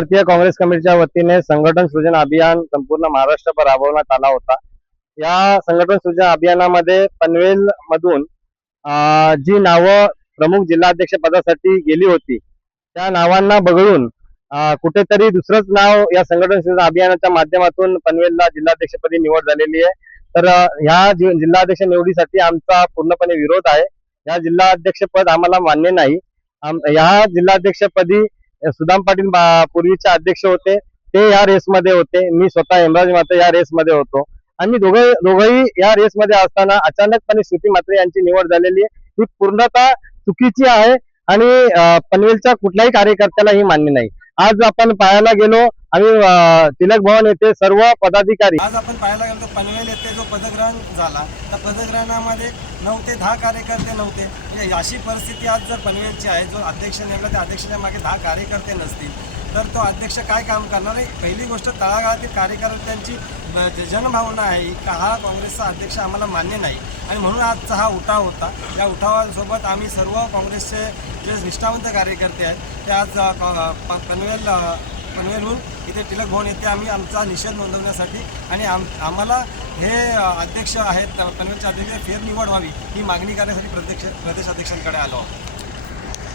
भारतीय काँग्रेस कमिटीच्या वतीने संघटन सृजन अभियान संपूर्ण महाराष्ट्रभर राबवण्यात आला होता। या संघटन सृजन अभियानामध्ये पनवेल मधून जी नावं प्रमुख जिल्हाध्यक्ष पदासाठी गेली होती त्या नावांना बघून कुठेतरी दुसरंच नाव या संघटन सृजन अभियानाच्या माध्यमातून पनवेलला जिल्हाध्यक्षपदी निवड झालेली आहे। तर ह्या जिल्हाध्यक्ष निवडीसाठी आमचा पूर्णपणे विरोध आहे। या जिल्हाध्यक्षपद आम्हाला मान्य नाही। या जिल्हाध्यक्षपदी सुदाम पाटील पूर्वीचे अध्यक्ष होते, ते या रेसमध्ये होते। मी स्वतः हेमराज माते या रेसमध्ये होतो आणि दोघंही या रेसमध्ये असताना अचानकपणे श्रुती म्हात्रे यांची निवड झालेली आहे। ही पूर्णतः चुकीची आहे आणि पनवेलच्या कुठल्याही कार्यकर्त्याला ही मान्य नाही। आज आपण पाहायला गेलो, आम्ही टिळक भवन येथे सर्व पदाधिकारी आज आपण पाहायला गेलो तर पनवेल येथे जो पदग्रहण झाला त्या पदग्रहणामध्ये 9 ते 10 कार्यकर्ते नव्हते। म्हणजे अशी परिस्थिती आज जर पनवेलची आहे, जो अध्यक्ष नेमला त्या अध्यक्षाच्या मागे 10 कार्यकर्ते नसतील तर तो अध्यक्ष काय काम करणार आहे। पहिली गोष्ट तळागाळातील कार्यकर्त्यांची जनभावना आहे का हा काँग्रेसचा अध्यक्ष आम्हाला मान्य नाही आणि म्हणून आजचा हा उठाव होता। या उठावासोबत आम्ही सर्व काँग्रेसचे जे निष्ठावंत कार्यकर्ते आहेत ते आज पनवेलहून इथे टिळक भवन येथे आम्ही आमचा निषेध नोंदवण्यासाठी आणि आम्हाला हे अध्यक्ष आहेत पनवेलचे अध्यक्ष फेरनिवड व्हावी ही मागणी करण्यासाठी प्रदेशाध्यक्षांकडे आलो आहोत।